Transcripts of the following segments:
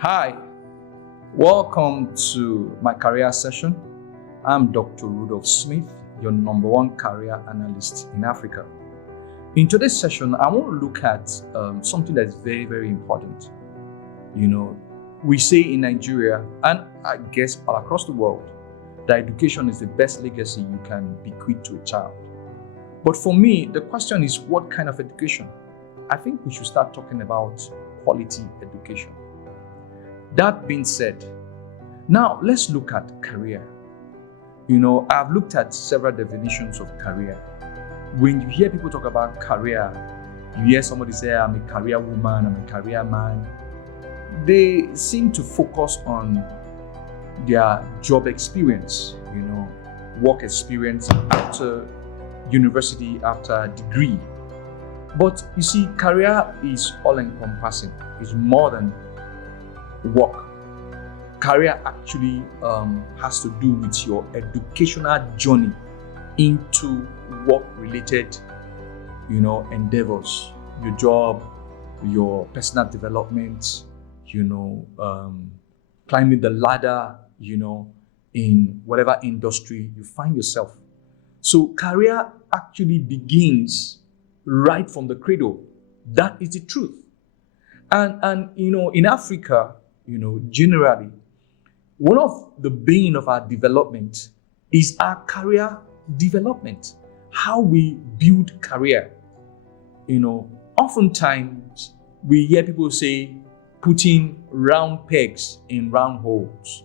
Hi, welcome to my career session. I'm Dr. Rudolph Smith, your number one career analyst in Africa. In today's session, I want to look at something that is very, very important. We say in Nigeria, and I guess all across the world, that education is the best legacy you can bequeath to a child. But for me, the question is, what kind of education? I think we should start talking about quality education. That being said, now let's look at career. I've looked at several definitions of career. When you hear people talk about career, you hear somebody say, I'm a career woman, I'm a career man. They seem to focus on their job experience, work experience after university, after degree. But you see, career is all-encompassing. It's more than work. Career actually has to do with your educational journey into work-related, endeavors, your job, your personal development, climbing the ladder, in whatever industry you find yourself. So career actually begins right from the cradle. That is the truth. And in Africa, generally, one of the bane of our development is our career development, how we build career. Oftentimes we hear people say putting round pegs in round holes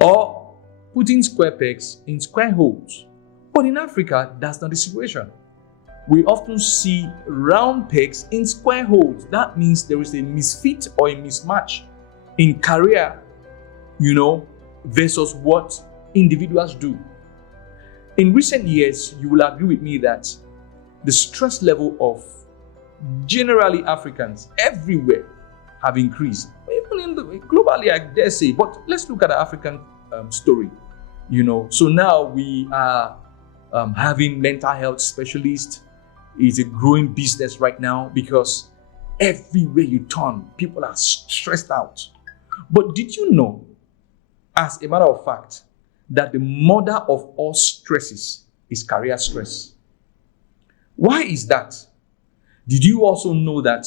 or putting square pegs in square holes. But in Africa, that's not the situation. We often see round pegs in square holes. That means there is a misfit or a mismatch in career, versus what individuals do. In recent years, you will agree with me that the stress level of generally Africans everywhere have increased. Even globally, I dare say, but let's look at the African story. So now we are having mental health specialists. It's a growing business right now because everywhere you turn, people are stressed out. But did you know, as a matter of fact, that the mother of all stresses is career stress? Why is that? Did you also know that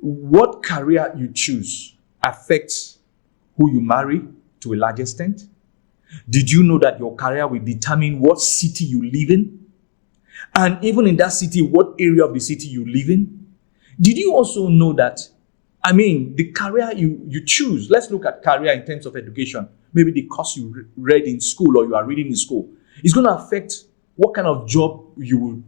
what career you choose affects who you marry to a large extent? Did you know that your career will determine what city you live in? And even in that city, what area of the city you live in? Did you also know that, the career you choose, let's look at career in terms of education, maybe the course you read in school or you are reading in school, is going to affect what kind of job you will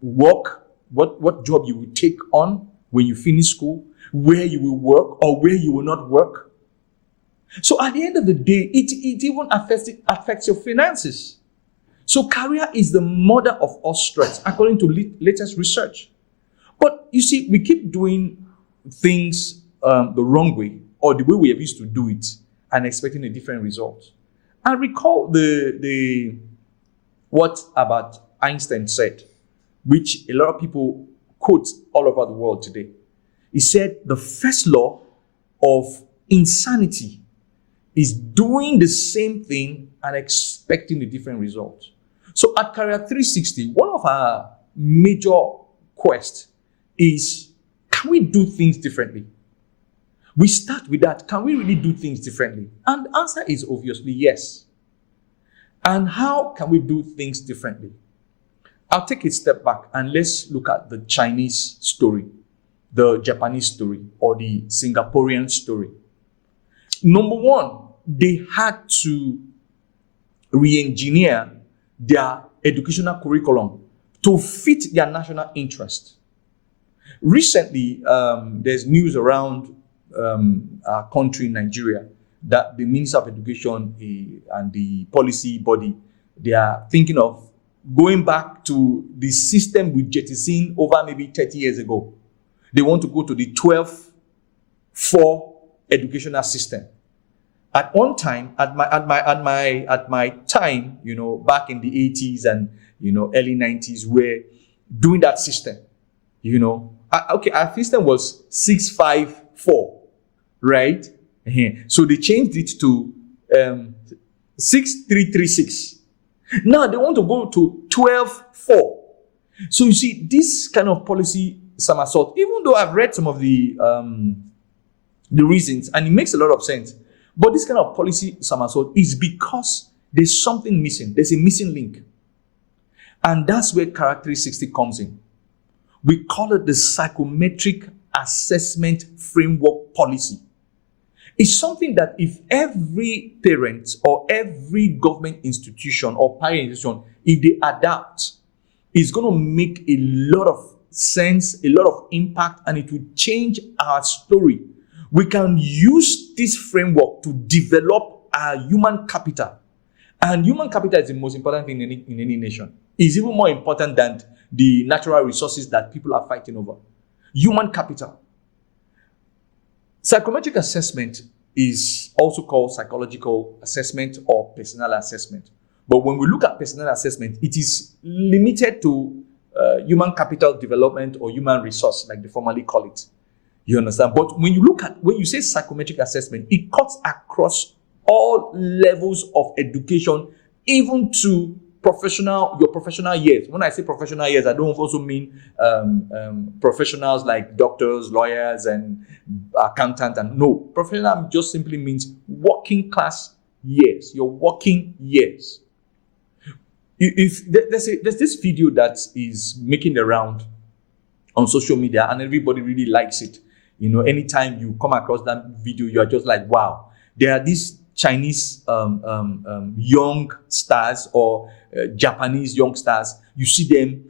work, what job you will take on when you finish school, where you will work or where you will not work. So at the end of the day, it even affects your finances. So career is the mother of all stress, according to latest research. But you see, we keep doing things the wrong way or the way we have used to do it and expecting a different result. I recall what about Einstein said, which a lot of people quote all over the world today. He said the first law of insanity is doing the same thing and expecting a different result. So at Career 360, one of our major quests is, can we do things differently? We start with that. Can we really do things differently? And the answer is obviously yes. And how can we do things differently? I'll take a step back and let's look at the Chinese story, the Japanese story, or the Singaporean story. Number one, they had to re-engineer their educational curriculum to fit their national interest. Recently, there's news around our country, Nigeria, that the Minister of Education and the policy body, they are thinking of going back to the system we jettisoned over maybe 30 years ago. They want to go to the 12-4 educational system. At one time, at my time, back in the 80s and early 90s, we're doing that system. Our system was 6-5-4. right? So they changed it to 6336. Now they want to go to 12.4. So you see, this kind of policy somersault, even though I've read some of the reasons, and it makes a lot of sense, but this kind of policy somersault is because there's something missing. There's a missing link. And that's where characteristic 60 comes in. We call it the psychometric assessment framework policy. It's something that if every parent or every government institution or parent institution, if they adapt, it's going to make a lot of sense, a lot of impact, and it will change our story. We can use this framework to develop our human capital. And human capital is the most important thing in any nation. It's even more important than the natural resources that people are fighting over. Human capital. Psychometric assessment is also called psychological assessment or personal assessment. But when we look at personal assessment, it is limited to human capital development or human resource, like they formally call it. You understand? But when you say psychometric assessment, it cuts across all levels of education, even to your professional years. When I say professional years, I don't also mean professionals like doctors, lawyers, and accountants. And no, professional just simply means working class years. Your working years. If there's this video that is making the round on social media, and everybody really likes it. You know, anytime you come across that video, you are just like, wow. There are these Chinese young stars or Japanese young stars. You see them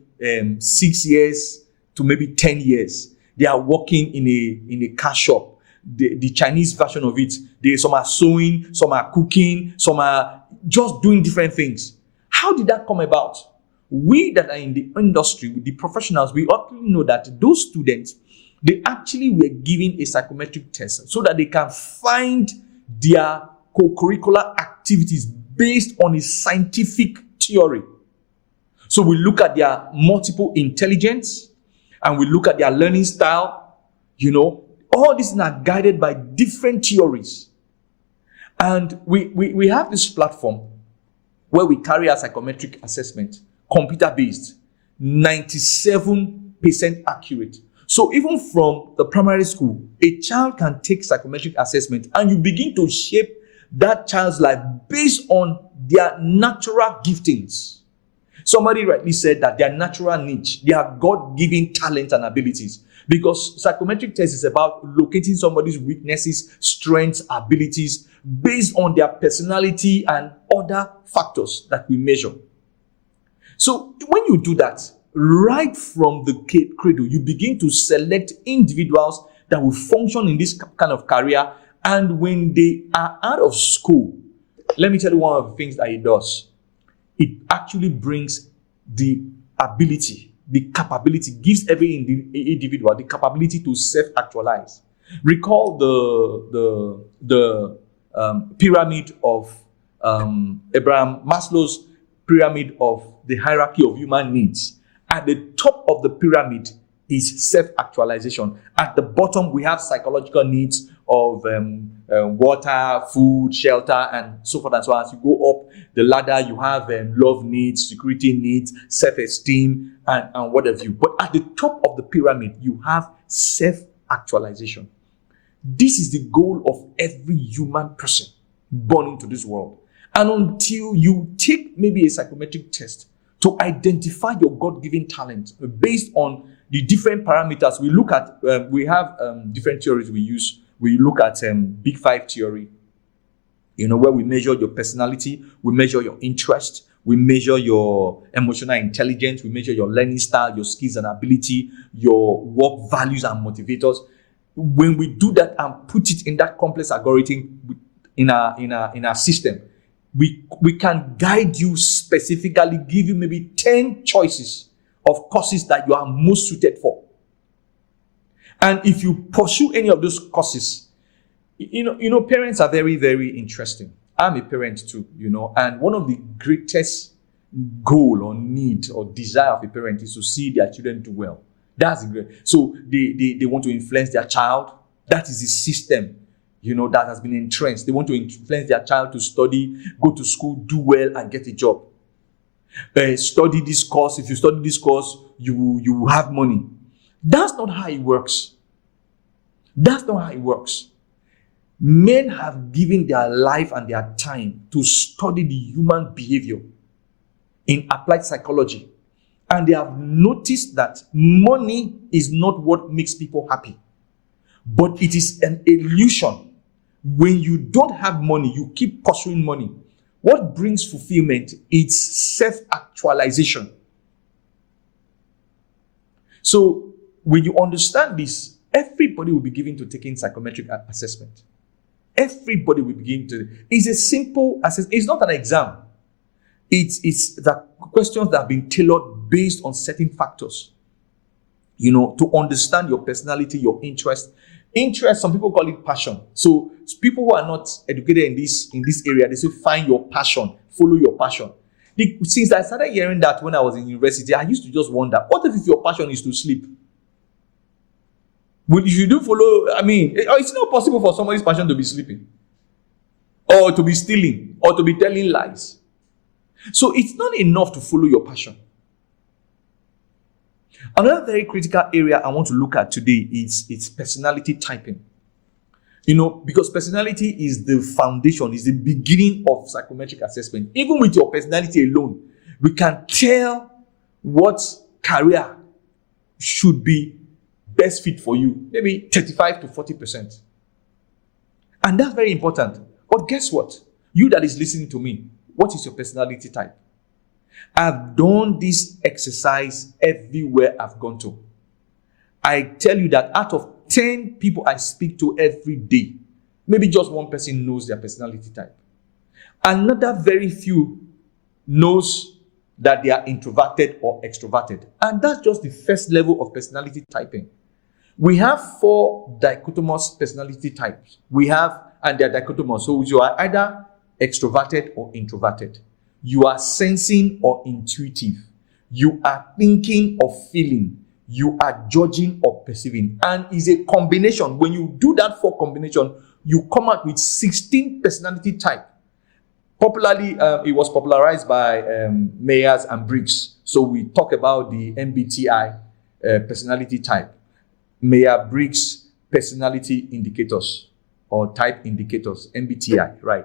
6 years to maybe 10 years. They are working in a car shop. The Chinese version of it, some are sewing, some are cooking, some are just doing different things. How did that come about? We that are in the industry, the professionals, we often know that those students, they actually were given a psychometric test so that they can find their co-curricular activities based on a scientific theory. So we look at their multiple intelligence and we look at their learning style. You know, all these are guided by different theories. And we have this platform where we carry out psychometric assessment, computer-based, 97% accurate. So even from the primary school, a child can take psychometric assessment and you begin to shape that child's life based on their natural giftings. Somebody rightly said that their natural niche, their God-given talents and abilities. Because psychometric test is about locating somebody's weaknesses, strengths, abilities based on their personality and other factors that we measure. So when you do that, right from the cradle, you begin to select individuals that will function in this kind of career. And when they are out of school, let me tell you one of the things that it does. It actually brings the ability, the capability, gives every individual the capability to self-actualize. Recall the pyramid of Abraham Maslow's pyramid of the hierarchy of human needs. At the top of the pyramid is self-actualization. At the bottom, we have psychological needs of water, food, shelter, and so forth and so on. As you go up the ladder, you have love needs, security needs, self-esteem, and what have you. But at the top of the pyramid, you have self-actualization. This is the goal of every human person born into this world. And until you take maybe a psychometric test to identify your God-given talent based on the different parameters, we look at, we have different theories we use. We look at Big Five theory, where we measure your personality, we measure your interest, we measure your emotional intelligence, we measure your learning style, your skills and ability, your work values and motivators. When we do that and put it in that complex algorithm in our system, we can guide you specifically, give you maybe 10 choices of courses that you are most suited for. And if you pursue any of those courses, parents are very, very interesting. I'm a parent too, and one of the greatest goal or need or desire of a parent is to see their children do well. That's great. So they want to influence their child. That is the system. that has been entrenched. They want to influence their child to study, go to school, do well, and get a job. Study this course. If you study this course, you will have money. That's not how it works. That's not how it works. Men have given their life and their time to study the human behavior in applied psychology. And they have noticed that money is not what makes people happy, but it is an illusion. When you don't have money, you keep pursuing money. What brings fulfillment is self-actualization. So when you understand this, everybody will be given to taking psychometric assessment. Everybody will begin to. It's a simple assessment. It's not an exam. It's the questions that have been tailored based on certain factors. To understand your personality, your interest. Interest, some people call it passion. So people who are not educated in this area, they say find your passion, follow your passion. Since I started hearing that when I was in university, I used to just wonder, what if your passion is to sleep? If you do follow, it's not possible for somebody's passion to be sleeping, or to be stealing, or to be telling lies. So it's not enough to follow your passion. Another very critical area I want to look at today is personality typing. Because personality is the foundation, is the beginning of psychometric assessment. Even with your personality alone, we can tell what career should be best fit for you. Maybe 35 to 40%. And that's very important. But guess what? You that is listening to me, what is your personality type? I've done this exercise everywhere I've gone to. I tell you that out of 10 people I speak to every day, maybe just one person knows their personality type. Another very few knows that they are introverted or extroverted. And that's just the first level of personality typing. We have 4 dichotomous personality types. And they're dichotomous. So you are either extroverted or introverted. You are sensing or intuitive. You are thinking or feeling. You are judging or perceiving. And it's a combination. When you do that 4 combination, you come out with 16 personality type. Popularly, it was popularized by Myers and Briggs. So we talk about the MBTI personality type. Myers-Briggs personality indicators or type indicators, MBTI, right?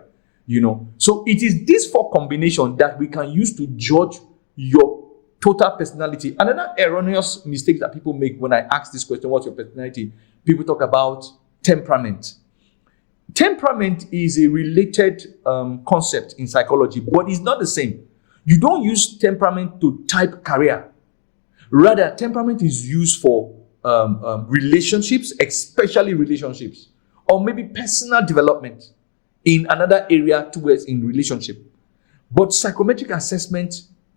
So it is these 4 combinations that we can use to judge your total personality. Another erroneous mistake that people make when I ask this question, what's your personality? People talk about temperament. Temperament is a related concept in psychology, but it's not the same. You don't use temperament to type career. Rather, temperament is used for relationships, especially relationships, or maybe personal development in another area towards in relationship. But psychometric assessment,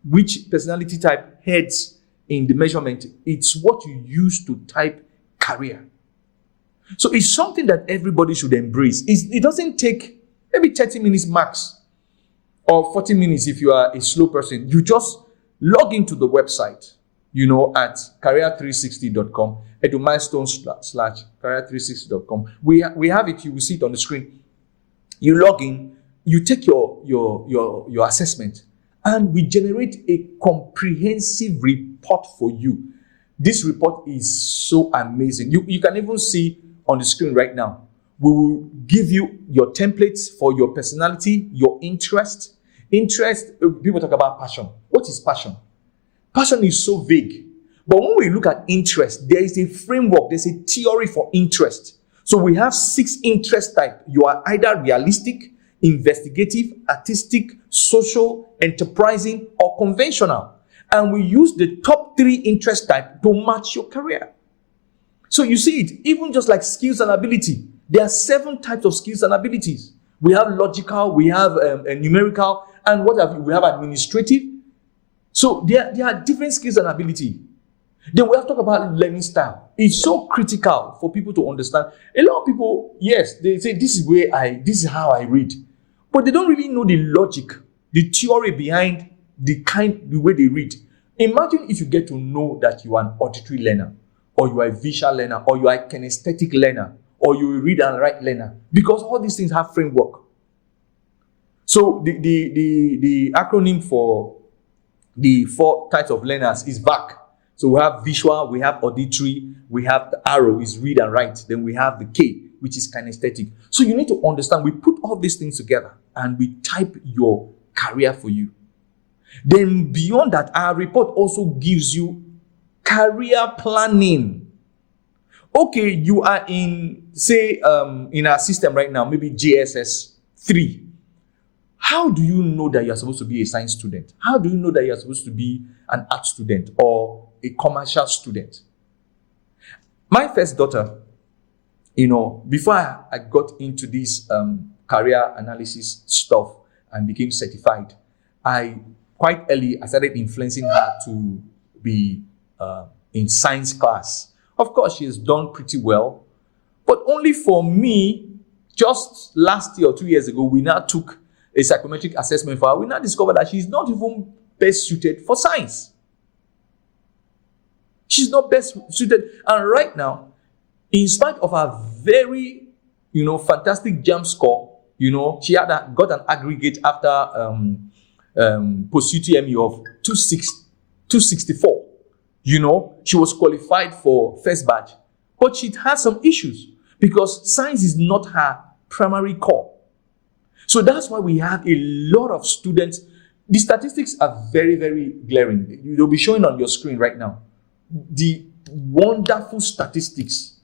which personality type heads in the measurement, it's what you use to type career. So it's something that everybody should embrace. It doesn't take maybe 30 minutes max or 40 minutes if you are a slow person. You just log into the website, at career360.com, /career360.com. We have it, you will see it on the screen. You log in, you take your assessment, and we generate a comprehensive report for you. This report is so amazing. You can even see on the screen right now. We will give you your templates for your personality, your interest. People talk about passion. What is passion? Passion is so vague. But when we look at interest, there is a framework, there's a theory for interest. So we have 6 interest types. You are either realistic, investigative, artistic, social, enterprising, or conventional. And we use the top 3 interest types to match your career. So you see it, even just like skills and ability. There are 7 types of skills and abilities. We have logical, we have numerical, and we have administrative. So there are different skills and ability. Then we have to talk about learning style. It's so critical for people to understand. A lot of people, yes, they say this is how I read. But they don't really know the logic, the theory behind the way they read. Imagine if you get to know that you are an auditory learner, or you are a visual learner, or you are a kinesthetic learner, or you're a read and write learner, because all these things have framework. So the acronym for the 4 types of learners is VAC. So we have visual, we have auditory, we have the arrow is read and write, then we have the K, which is kinesthetic. So you need to understand, we put all these things together and we type your career for you. Then beyond that, our report also gives you career planning. Okay, you are in, say, in our system right now, maybe JSS 3. How do you know that you're supposed to be a science student? How do you know that you're supposed to be an art student or a commercial student? My first daughter, before I got into this career analysis stuff and became certified, quite early, I started influencing her to be in science class. Of course, she has done pretty well, but only for me, just last year or 2 years ago, we now took a psychometric assessment for her. We now discovered that she's not even best suited for science. She's not best suited. And right now, in spite of her very, fantastic JAMB score, she got an aggregate after post-UTME of 264. She was qualified for first batch, but she had some issues because science is not her primary core. So that's why we have a lot of students. The statistics are very, very glaring. They'll be showing on your screen right now. The wonderful statistics.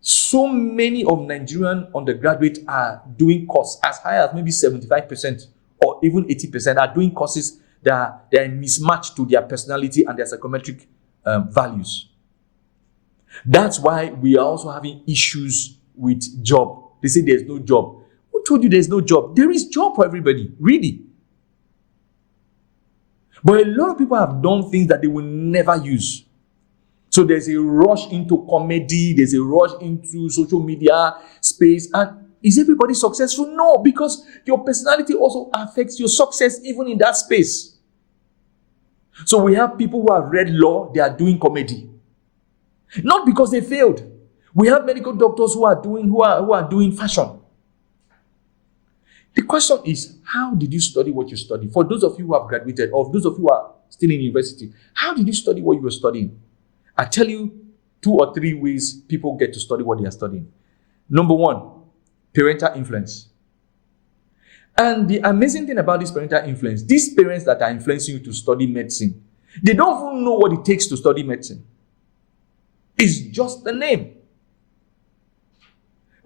So many of Nigerian undergraduates are doing courses as high as maybe 75% or even 80% are doing courses that are mismatched to their personality and their psychometric values. That's why we are also having issues with job. They say there's no job. Who told you there's no job? There is job for everybody, really. But a lot of people have done things that they will never use. So there's a rush into comedy, there's a rush into social media space. And is everybody successful? No, because your personality also affects your success even in that space. So we have people who have read law, they are doing comedy. Not because they failed. We have medical doctors who are doing fashion. The question is, how did you study what you studied? For those of you who have graduated, or those of you who are still in university, how did you study what you were studying? I tell you 2 or 3 ways people get to study what they are studying. Number 1, parental influence. And the amazing thing about this parental influence, these parents that are influencing you to study medicine, they don't even know what it takes to study medicine. It's just the name.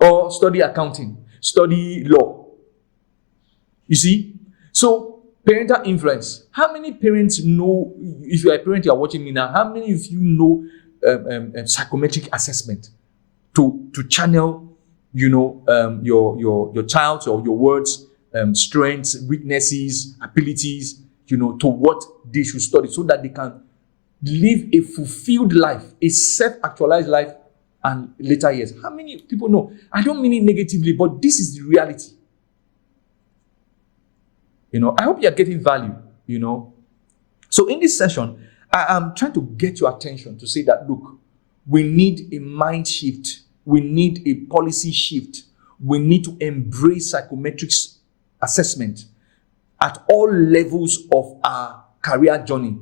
Or study accounting, study law. You see? So, parental influence. How many parents know, if you're a parent, you're watching me now, how many of you know psychometric assessment to channel, your child's or your word's strengths, weaknesses, abilities, to what they should study so that they can live a fulfilled life, a self-actualized life, and later years. How many people know? I don't mean it negatively, but this is the reality. I hope you're getting value, So in this session, I am trying to get your attention to say that, look, we need a mind shift. We need a policy shift. We need to embrace psychometric assessment at all levels of our career journey.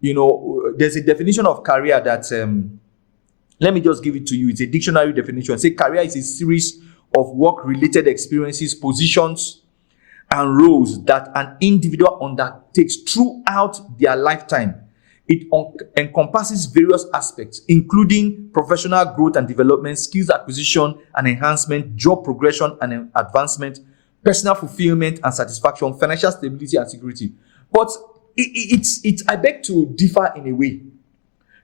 There's a definition of career that, let me just give it to you. It's a dictionary definition. Say career is a series of work-related experiences, positions, and roles that an individual undertakes throughout their lifetime. It encompasses various aspects, including professional growth and development, skills acquisition and enhancement, job progression and advancement, personal fulfillment and satisfaction, financial stability and security. But I beg to differ in a way,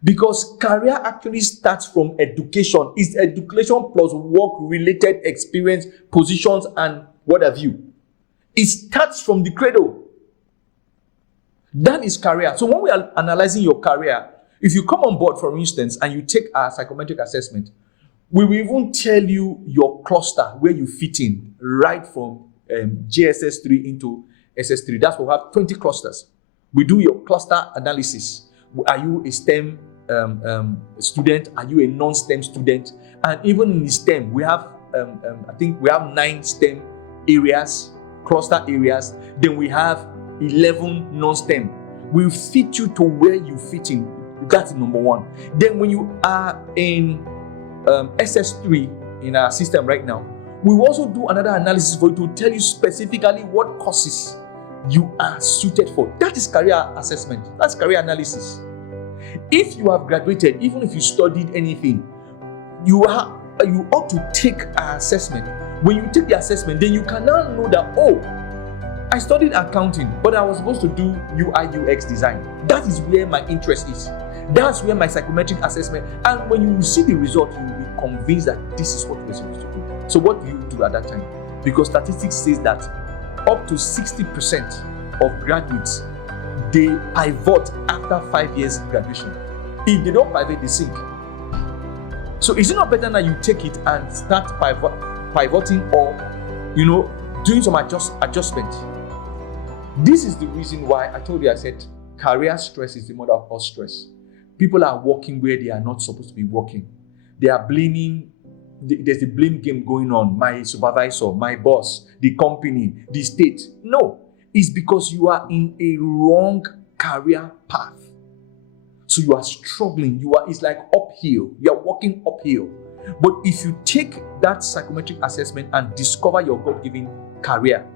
because career actually starts from education. It's education plus work-related experience, positions, and what have you. It starts from the cradle. That is career. So when we are analyzing your career, if you come on board, for instance, and you take our psychometric assessment, we will even tell you your cluster, where you fit in, right from JSS 3 into SS3. That's why we have 20 clusters. We do your cluster analysis. Are you a STEM student? Are you a non-STEM student? And even in the STEM, we have, I think we have 9 STEM areas, cluster areas. Then we have 11 non-STEM. We fit you to where you fit in. That's number one. Then when you are in SS3 in our system right now, we will also do another analysis for you to tell you specifically what courses you are suited for. That is career assessment. That's career analysis. If you have graduated, even if you studied anything, you ought to take an assessment. When you take the assessment, then you can now know that, oh, I studied accounting, but I was supposed to do UI UX design. That is where my interest is. That's where my psychometric assessment. And when you see the result, you will be convinced that this is what we're supposed to do. So what do you do at that time? Because statistics says that up to 60% of graduates, they pivot after 5 years graduation. If they don't pivot, they sink. So is it not better that you take it and start pivoting or, doing some adjustment? This is the reason why I told you, I said, career stress is the mother of all stress. People are working where they are not supposed to be working. They are blaming, there's a blame game going on. My supervisor, my boss, the company, the state. No, it's because you are in a wrong career path. So you are struggling. It's like uphill. You are walking uphill. But if you take that psychometric assessment and discover your God-given career,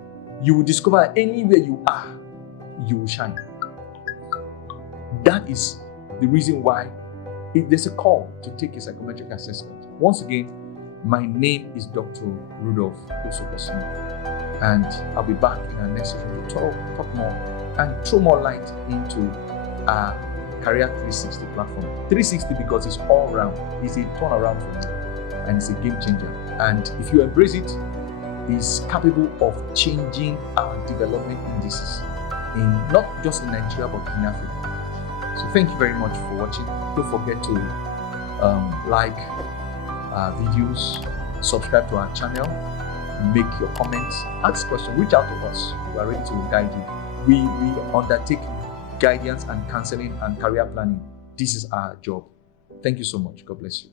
you will discover anywhere you are, you will shine. That is the reason why there's a call to take a psychometric assessment. Once again, my name is Dr. Rudolph Smith, and I'll be back in our next session to talk more and throw more light into our Career 360 platform. 360 because it's all around. It's a turnaround for you, and it's a game changer. And if you embrace it, it's capable of changing our development indices in not just in Nigeria but in Africa. So thank you very much for watching. Don't forget to like our videos, subscribe to our channel, make your comments, ask questions, reach out to us. We are ready to guide you. We undertake guidance and counseling and career planning. This is our job. Thank you so much. God bless you.